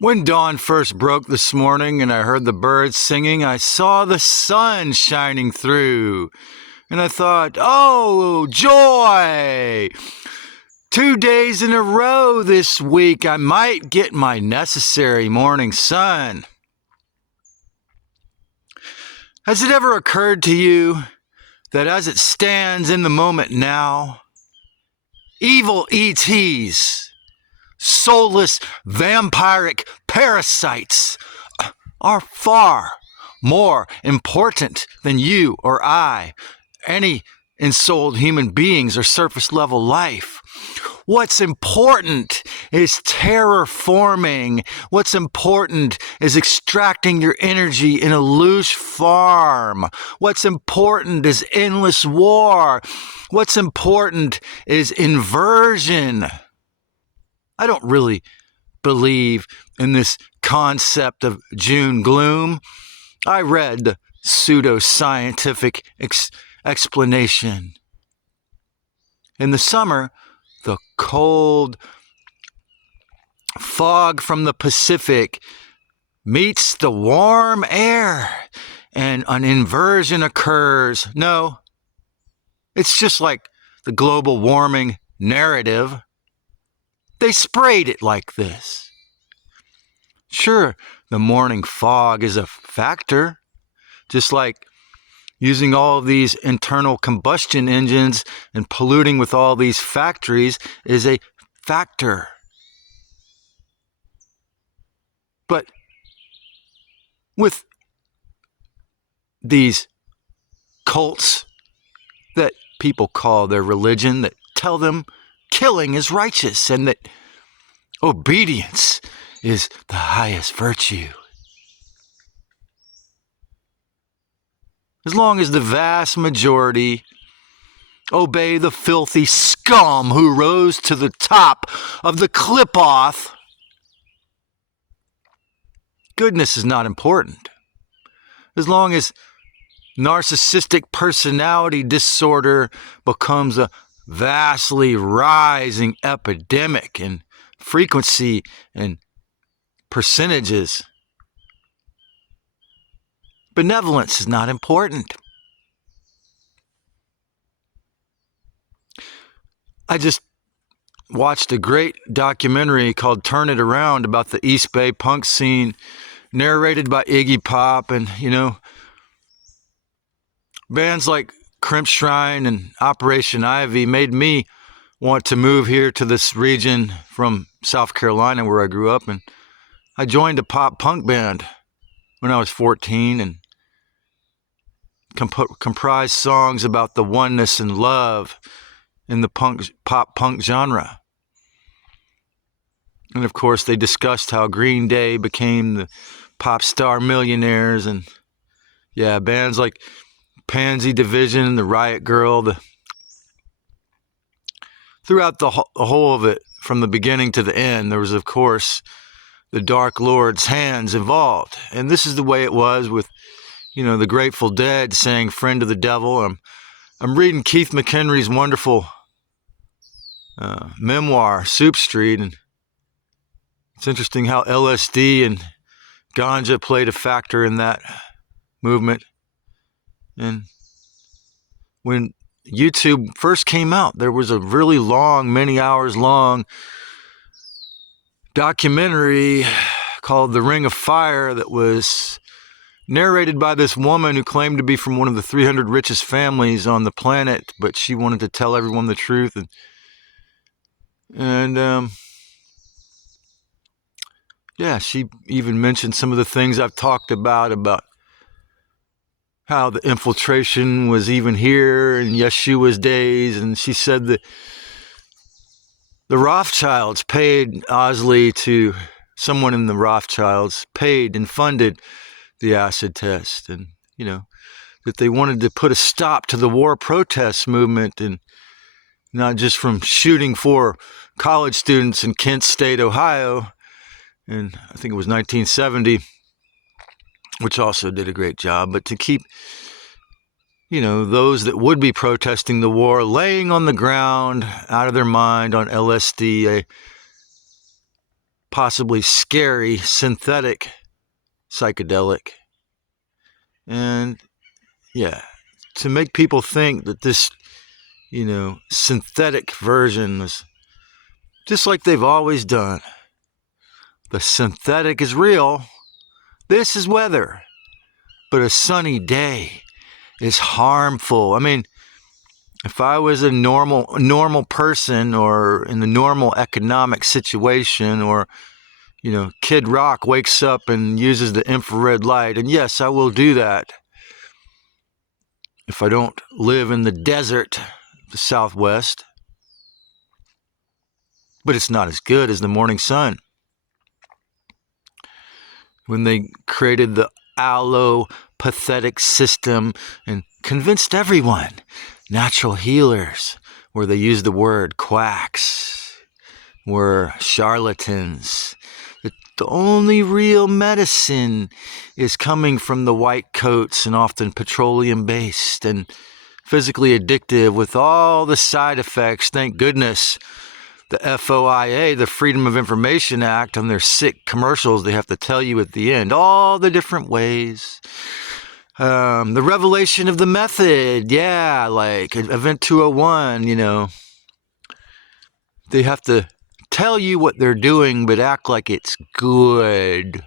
When dawn first broke this morning and I heard the birds singing, I saw the sun shining through. And I thought, oh, joy! 2 days in a row this week, I might get my necessary morning sun. Has it ever occurred to you that as it stands in the moment now, evil ETs, soulless, vampiric parasites are far more important than you or I, any ensouled human beings or surface level life? What's important is terraforming. What's important is extracting your energy in a Loosh farm. What's important is endless war. What's important is inversion. I don't really believe in this concept of June gloom. I read the pseudo-scientific explanation. In the summer, the cold fog from the Pacific meets the warm air and an inversion occurs. No, it's just like the global warming narrative. They sprayed it like this. Sure, the morning fog is a factor, just like using all of these internal combustion engines and polluting with all these factories is a factor. But with these cults that people call their religion, that tell them killing is righteous and that obedience is the highest virtue. As long as the vast majority obey the filthy scum who rose to the top of the Qlippoth, goodness is not important. As long as narcissistic personality disorder becomes a vastly rising epidemic in frequency and percentages, benevolence is not important. I just watched a great documentary called Turn It Around about the East Bay punk scene, narrated by Iggy Pop, and, bands like Crimp Shrine and Operation Ivy made me want to move here to this region from South Carolina where I grew up, and I joined a pop punk band when I was 14 and comprised songs about the oneness and love in the pop punk genre. And of course they discussed how Green Day became the pop star millionaires, and bands like Pansy Division, the Riot Girl, throughout the whole of it, from the beginning to the end, there was, of course, the Dark Lord's hands involved. And this is the way it was with, the Grateful Dead saying "Friend of the Devil." I'm reading Keith McHenry's wonderful memoir, Soup Street, and it's interesting how LSD and ganja played a factor in that movement. And when YouTube first came out, there was a really long, many hours long documentary called The Ring of Fire that was narrated by this woman who claimed to be from one of the 300 richest families on the planet, but she wanted to tell everyone the truth. And she even mentioned some of the things I've talked about how the infiltration was even here in Yeshua's days. And she said that the Rothschilds paid Osley to someone in the Rothschilds paid and funded the acid test, and that they wanted to put a stop to the war protest movement, and not just from shooting for college students in Kent State, Ohio, and I think it was 1970, which also did a great job, but to keep those that would be protesting the war laying on the ground out of their mind on LSD, possibly scary synthetic psychedelic. And yeah, to make people think that this, synthetic version was just like they've always done. The synthetic is real. This is weather. But a sunny day is harmful. I mean, if I was a normal person or in the normal economic situation, or, Kid Rock wakes up and uses the infrared light, and yes, I will do that. If I don't live in the desert, the Southwest. But it's not as good as the morning sun. When they created the allopathic system and convinced everyone, natural healers, where they used the word quacks, were charlatans, that the only real medicine is coming from the white coats and often petroleum-based and physically addictive with all the side effects. Thank goodness the FOIA, the Freedom of Information Act, on their sick commercials, they have to tell you at the end all the different ways. The revelation of the method, yeah, like Event 201, they have to tell you what they're doing, but act like it's good.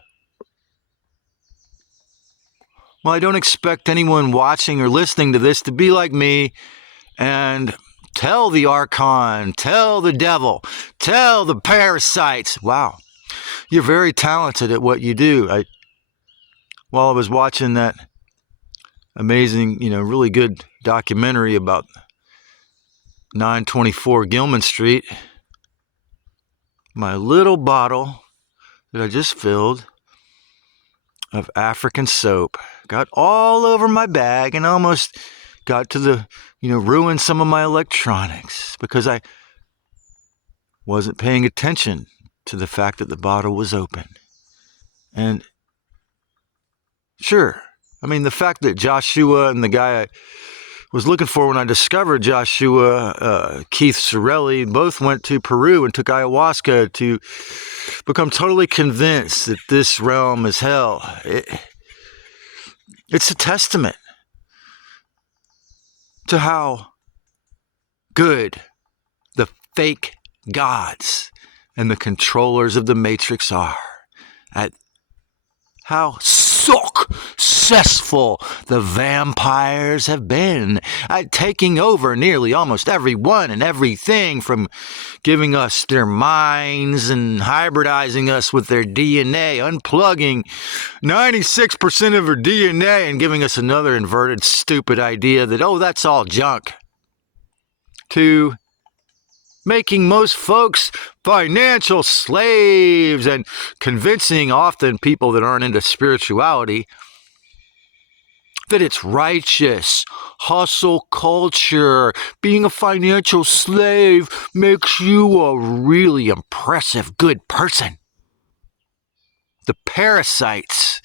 Well, I don't expect anyone watching or listening to this to be like me and tell the archon, tell the devil, tell the parasites. Wow, you're very talented at what you do. While I was watching that amazing, really good documentary about 924 Gilman Street, my little bottle that I just filled of African soap got all over my bag and almost got to the, ruin some of my electronics because I wasn't paying attention to the fact that the bottle was open. And sure, the fact that Joshua and the guy I was looking for when I discovered Joshua, Keith Sorelli, both went to Peru and took ayahuasca to become totally convinced that this realm is hell. It's a testament to how good the fake gods and the controllers of the Matrix are, at how successful the vampires have been at taking over nearly almost everyone and everything, from giving us their minds and hybridizing us with their DNA, unplugging 96% of our DNA and giving us another inverted, stupid idea that, that's all junk, to making most folks financial slaves and convincing often people that aren't into spirituality that it's righteous. Hustle culture, being a financial slave makes you a really impressive, good person. The parasites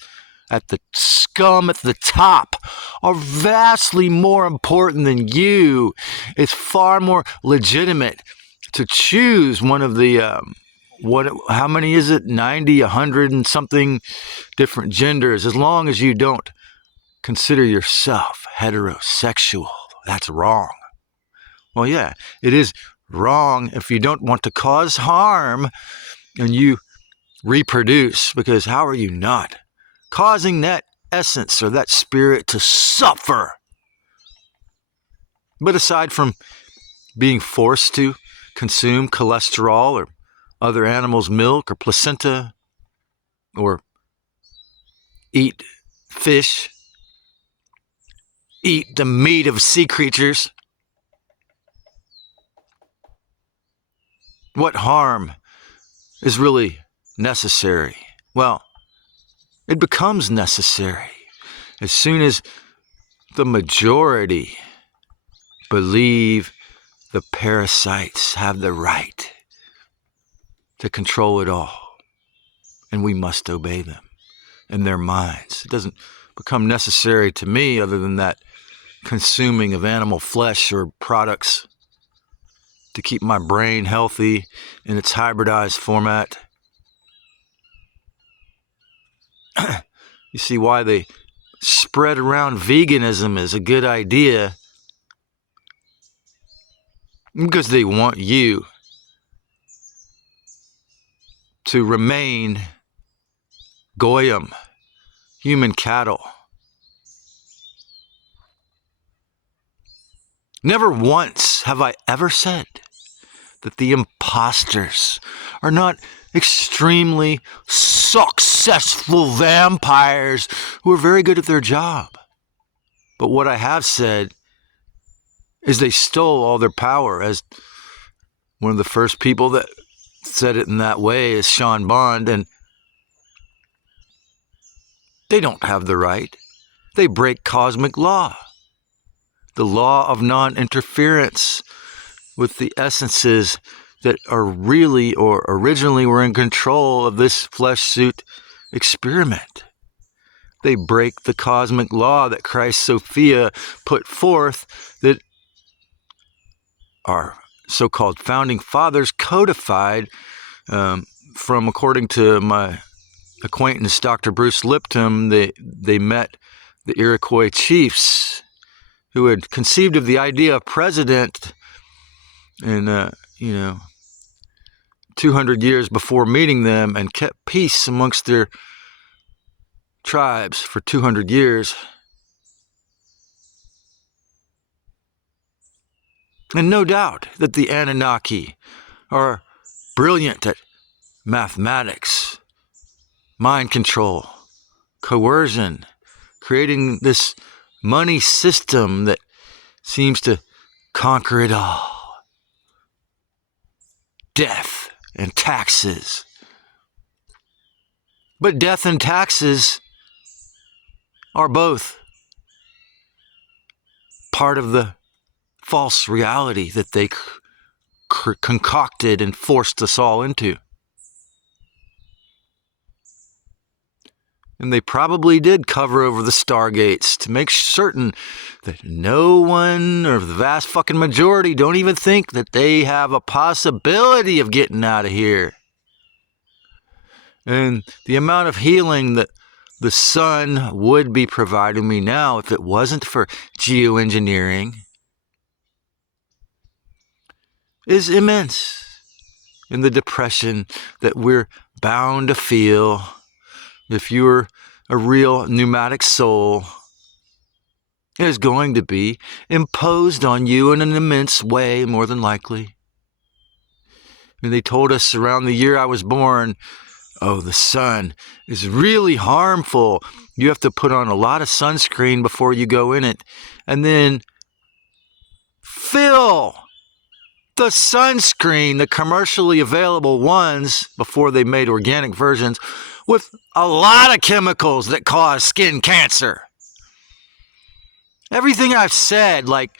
at the scum at the top are vastly more important than you. It's far more legitimate to choose one of the, how many is it? 90, 100 and something different genders, as long as you don't consider yourself heterosexual. That's wrong. Well, yeah, it is wrong if you don't want to cause harm and you reproduce, because how are you not causing that essence or that spirit to suffer? But aside from being forced to consume cholesterol or other animals' milk or placenta, or eat fish, eat the meat of sea creatures, what harm is really necessary? Well, it becomes necessary as soon as the majority believe the parasites have the right to control it all, and we must obey them in their minds. It doesn't become necessary to me other than that consuming of animal flesh or products to keep my brain healthy in its hybridized format. You see why they spread around veganism is a good idea. Because they want you to remain goyim, human cattle. Never once have I ever said that the imposters are not extremely successful vampires who are very good at their job. But what I have said is they stole all their power. As one of the first people that said it in that way is Sean Bond, and they don't have the right. They break cosmic law, the law of non-interference with the essences that are really or originally were in control of this flesh suit experiment. They break the cosmic law that Christ Sophia put forth, that our so-called founding fathers codified from, according to my acquaintance, Dr. Bruce Lipton. They met the Iroquois chiefs who had conceived of the idea of president in, 200 years before meeting them, and kept peace amongst their tribes for 200 years. And no doubt that the Anunnaki are brilliant at mathematics, mind control, coercion, creating this money system that seems to conquer it all. Death and taxes. But death and taxes are both part of the false reality that they concocted and forced us all into. And they probably did cover over the stargates to make certain that no one, or the vast fucking majority, don't even think that they have a possibility of getting out of here. And the amount of healing that the sun would be providing me now if it wasn't for geoengineering is immense. And the depression that we're bound to feel, if you're a real pneumatic soul, is going to be imposed on you in an immense way, more than likely. And they told us around the year I was born, oh, the sun is really harmful. You have to put on a lot of sunscreen before you go in it. And then fill the sunscreen, the commercially available ones, before they made organic versions, with a lot of chemicals that cause skin cancer. Everything I've said, like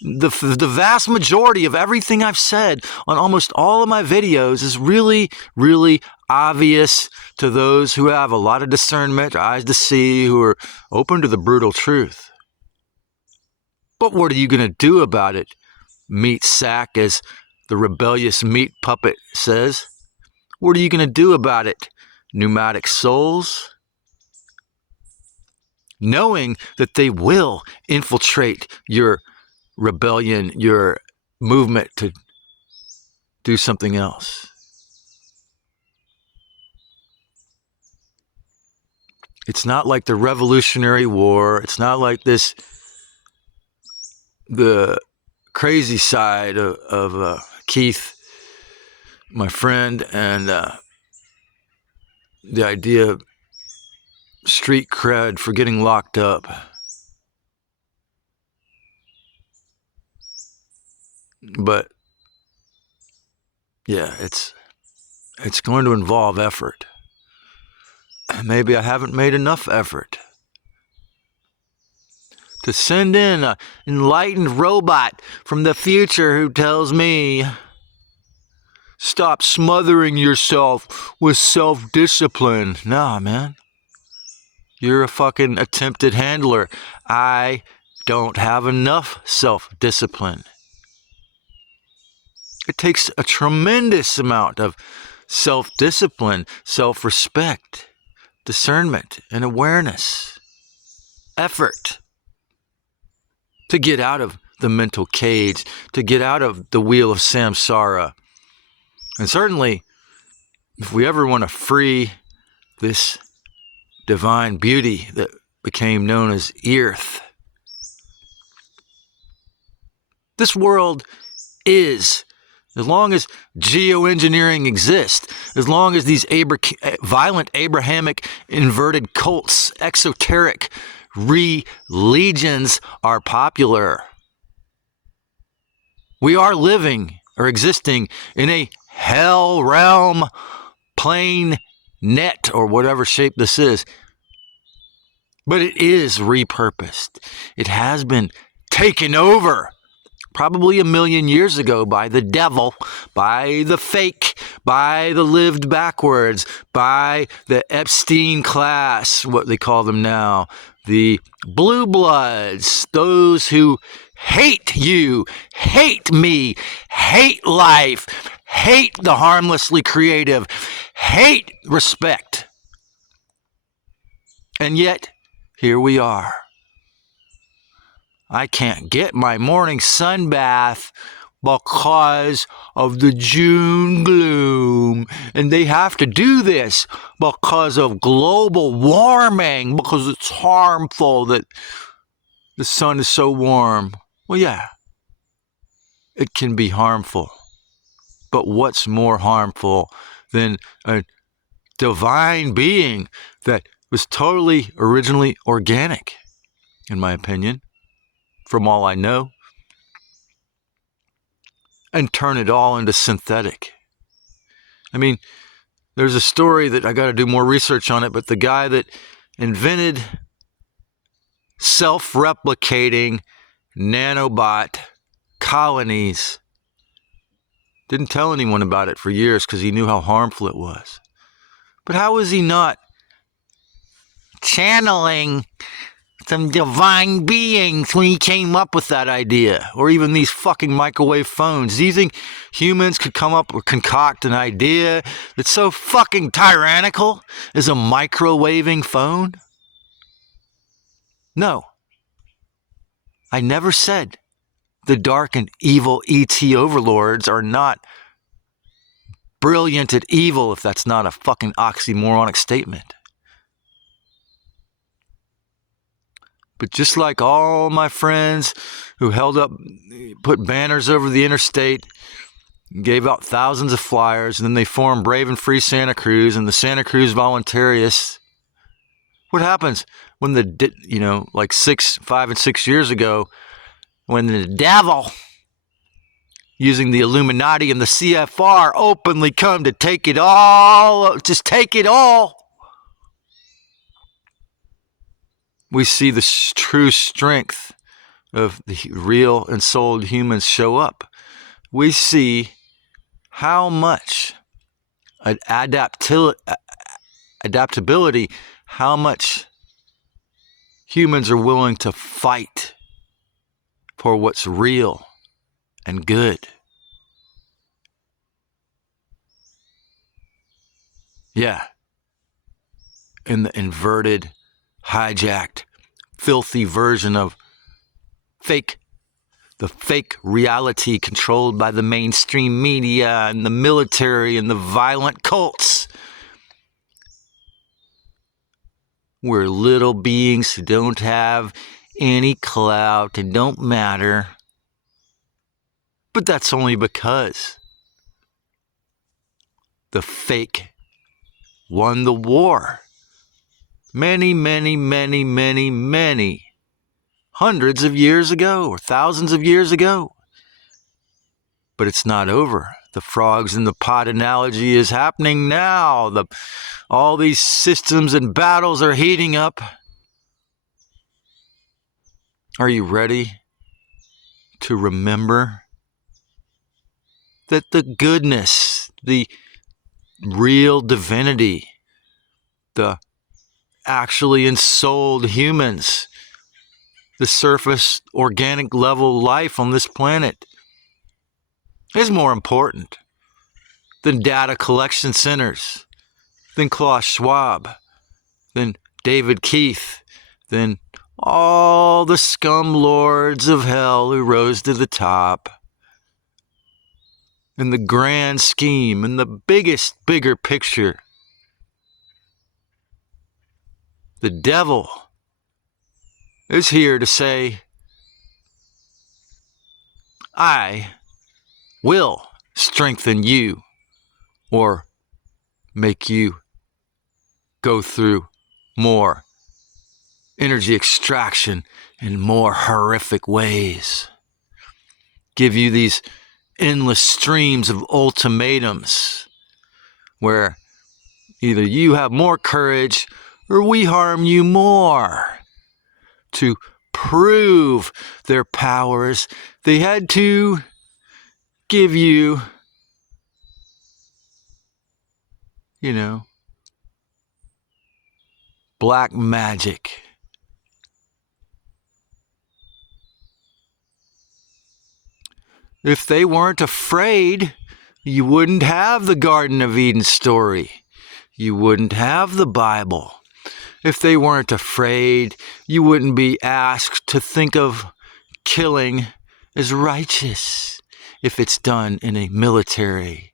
the vast majority of everything I've said on almost all of my videos, is really, really obvious to those who have a lot of discernment, eyes to see, who are open to the brutal truth. But what are you going to do about it, meat sack, as the rebellious meat puppet says? What are you going to do about it, pneumatic souls? Knowing that they will infiltrate your rebellion, your movement to do something else. It's not like the Revolutionary War. It's not like this, the crazy side of Keith, my friend, and the idea of street cred for getting locked up. But yeah, it's going to involve effort. Maybe I haven't made enough effort to send in an enlightened robot from the future who tells me, stop smothering yourself with self-discipline. Nah, man. You're a fucking attempted handler. I don't have enough self-discipline. It takes a tremendous amount of self-discipline, self-respect, discernment and awareness, effort to get out of the mental cage, to get out of the wheel of samsara. And certainly, if we ever want to free this divine beauty that became known as earth, this world is, as long as geoengineering exists, as long as these violent Abrahamic inverted cults, exoteric religions are popular, we are living or existing in a hell realm plane net or whatever shape this is. But it is repurposed. It has been taken over probably 1,000,000 years ago by the devil, by the fake, by the lived backwards, by the Epstein class, what they call them now, the blue bloods, those who hate you, hate me, hate life, hate the harmlessly creative, hate respect. And yet, here we are. I can't get my morning sun bath because of the June gloom. And they have to do this because of global warming, because it's harmful that the sun is so warm. Well, yeah, it can be harmful. But what's more harmful than a divine being that was totally originally organic, in my opinion, from all I know, and turn it all into synthetic? I mean, there's a story that I got to do more research on it, but the guy that invented self-replicating nanobot colonies didn't tell anyone about it for years because he knew how harmful it was. But how was he not channeling some divine beings when he came up with that idea? Or even these fucking microwave phones. Do you think humans could come up or concoct an idea that's so fucking tyrannical as a microwaving phone? No. I never said the dark and evil ET overlords are not brilliant at evil, if that's not a fucking oxymoronic statement. But just like all my friends who put banners over the interstate, gave out thousands of flyers, and then they formed Brave and Free Santa Cruz and the Santa Cruz Voluntarists, what happens when like 5 and 6 years ago, when the devil, using the Illuminati and the CFR, openly come to take it all, just take it all? We see the true strength of the real and souled humans show up. We see how much adaptability, how much humans are willing to fight for what's real and good. Yeah. In the inverted, hijacked, filthy version of the fake reality controlled by the mainstream media and the military and the violent cults. We're little beings who don't have any clout and don't matter. But that's only because the fake won the war. Many, many, many, many, many hundreds of years ago or thousands of years ago. But it's not over. The frogs in the pot analogy is happening now. All these systems and battles are heating up. Are you ready to remember that the goodness, the real divinity, the actually ensouled humans, the surface organic level life on this planet is more important than data collection centers, than Klaus Schwab, then David Keith, then all the scum lords of hell who rose to the top. In the grand scheme, in the bigger picture, the devil is here to say, I will strengthen you or make you go through more energy extraction in more horrific ways. Give you these endless streams of ultimatums where either you have more courage or we harm you more. To prove their powers, they had to give you, black magic. If they weren't afraid, you wouldn't have the Garden of Eden story. You wouldn't have the Bible. If they weren't afraid, you wouldn't be asked to think of killing as righteous if it's done in a military.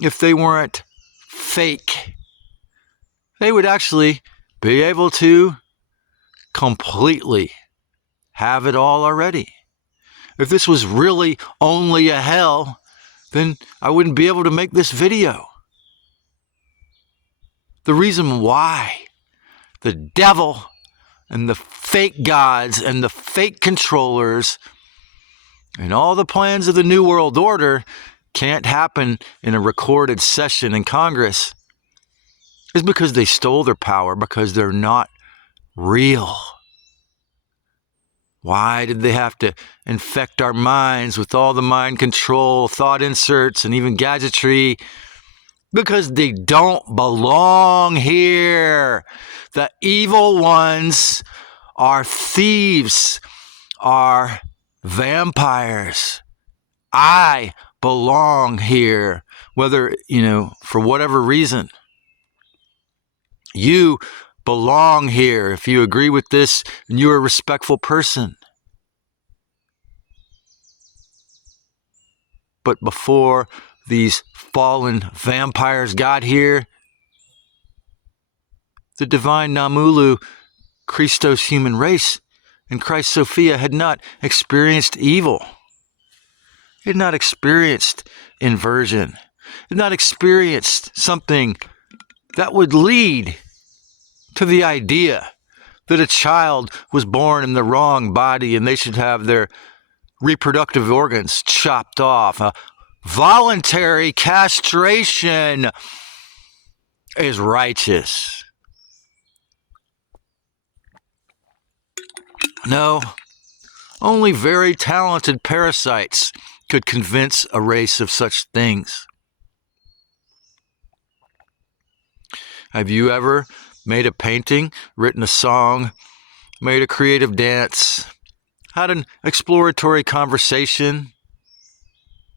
If they weren't fake, they would actually be able to completely have it all already. If this was really only a hell, then I wouldn't be able to make this video. The reason why the devil and the fake gods and the fake controllers and all the plans of the New World Order can't happen in a recorded session in Congress is because they stole their power, because they're not real. Why did they have to infect our minds with all the mind control, thought inserts, and even gadgetry? Because they don't belong here. The evil ones are thieves, are vampires. I belong here, whether, for whatever reason. You belong here if you agree with this and you're a respectful person. But before these fallen vampires got here, the divine Namulu, Christos human race, and Christ Sophia had not experienced evil. Had not experienced inversion. Had not experienced something that would lead to the idea that a child was born in the wrong body and they should have their reproductive organs chopped off. Voluntary castration is righteous. No, only very talented parasites could convince a race of such things. Have you ever made a painting, written a song, made a creative dance, had an exploratory conversation?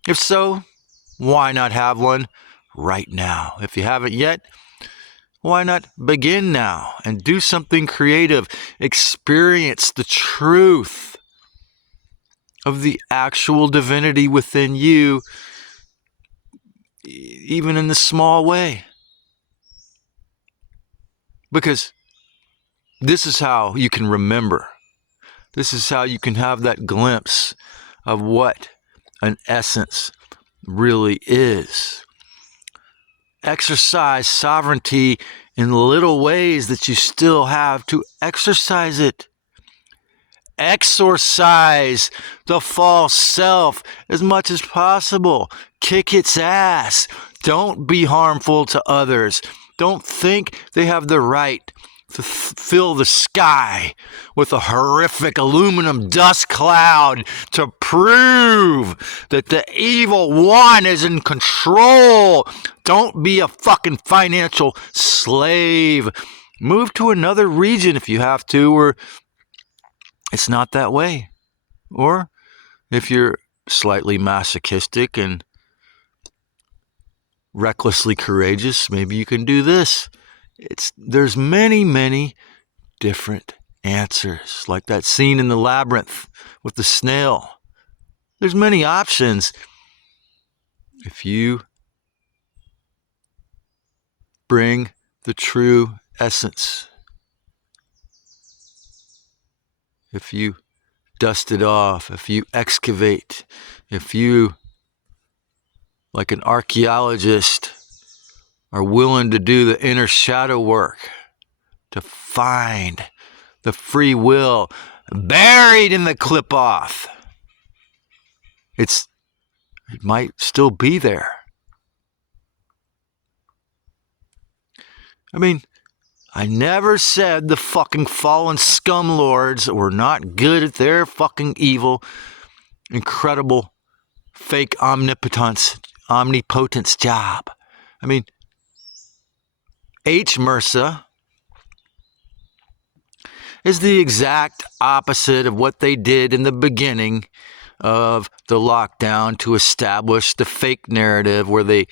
If so, why not have one right now? If you haven't yet, why not begin now and do something creative? Experience the truth of the actual divinity within you, even in the small way. Because this is how you can remember. This is how you can have that glimpse of what an essence really is. Exercise sovereignty in little ways that you still have to exercise it. Exorcise the false self as much as possible. Kick its ass. Don't be harmful to others. Don't think they have the right to fill the sky with a horrific aluminum dust cloud to prove that the evil one is in control. Don't be a fucking financial slave. Move to another region if you have to, where it's not that way. Or if you're slightly masochistic and recklessly courageous, maybe you can do this. there's many, many different answers. Like that scene in the labyrinth with the snail. There's many options. If you bring the true essence, if you dust it off, if you excavate, if you, like an archaeologist, are willing to do the inner shadow work to find the free will buried in the Qlippoth, it might still be there. I mean, I never said the fucking fallen scum lords were not good at their fucking evil, incredible, fake omnipotence job. I mean, MRSA is the exact opposite of what they did in the beginning of the lockdown to establish the fake narrative where they,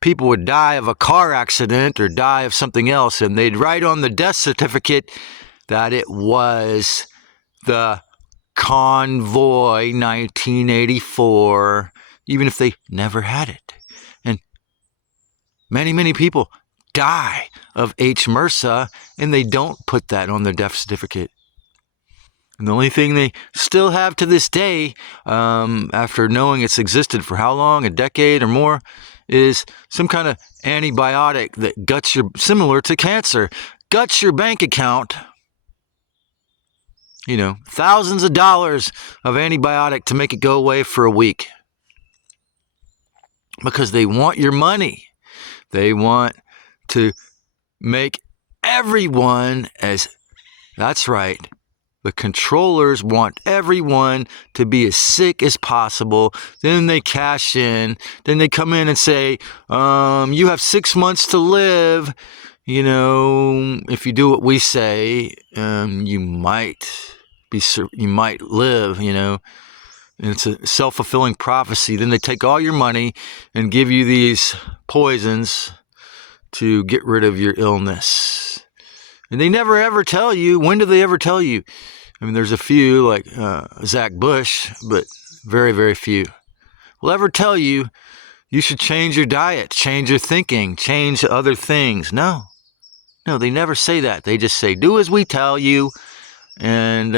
people would die of a car accident or die of something else, and they'd write on the death certificate that it was the convoy 1984, even if they never had it. And many, many people die of MRSA, and they don't put that on their death certificate. And the only thing they still have to this day, after knowing it's existed for how long, a decade or more, is some kind of antibiotic that guts similar to cancer, guts your bank account, thousands of dollars of antibiotic to make it go away for a week. Because they want your money. They want to make everyone that's right. The controllers want everyone to be as sick as possible. Then they cash in. Then they come in and say, you have 6 months to live. If you do what we say, you might live, And it's a self-fulfilling prophecy. Then they take all your money and give you these poisons to get rid of your illness. And they never ever tell you. When do they ever tell you? I mean, there's a few like Zach Bush, but very, very few will ever tell you should change your diet, change your thinking, change other things. No, they never say that. They just say, do as we tell you, and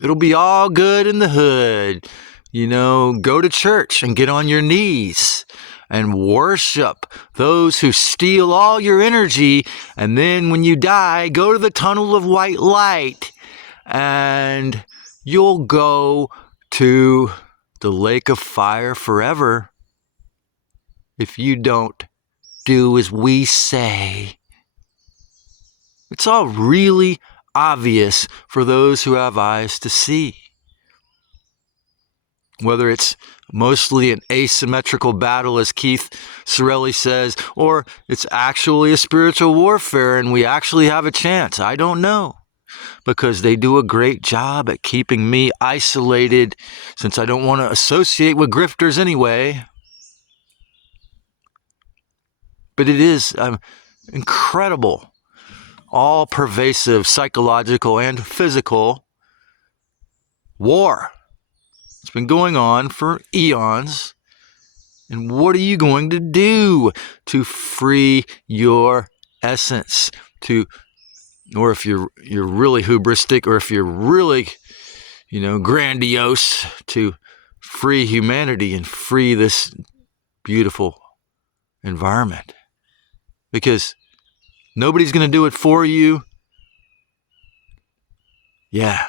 it'll be all good in the hood. Go to church and get on your knees and worship those who steal all your energy. And then when you die, go to the tunnel of white light and you'll go to the lake of fire forever if you don't do as we say. It's all really obvious for those who have eyes to see. Whether it's mostly an asymmetrical battle, as Keith Sorelli says, or it's actually a spiritual warfare and we actually have a chance. I don't know, because they do a great job at keeping me isolated, since I don't want to associate with grifters anyway. But it is incredible, all-pervasive psychological and physical war. It's been going on for eons. And what are you going to do to free your essence? Or if you're really hubristic, or if you're really, grandiose, to free humanity and free this beautiful environment. Because nobody's going to do it for you. Yeah.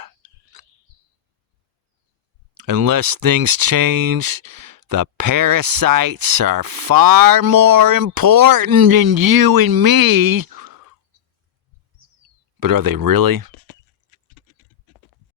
Unless things change, the parasites are far more important than you and me. But are they really?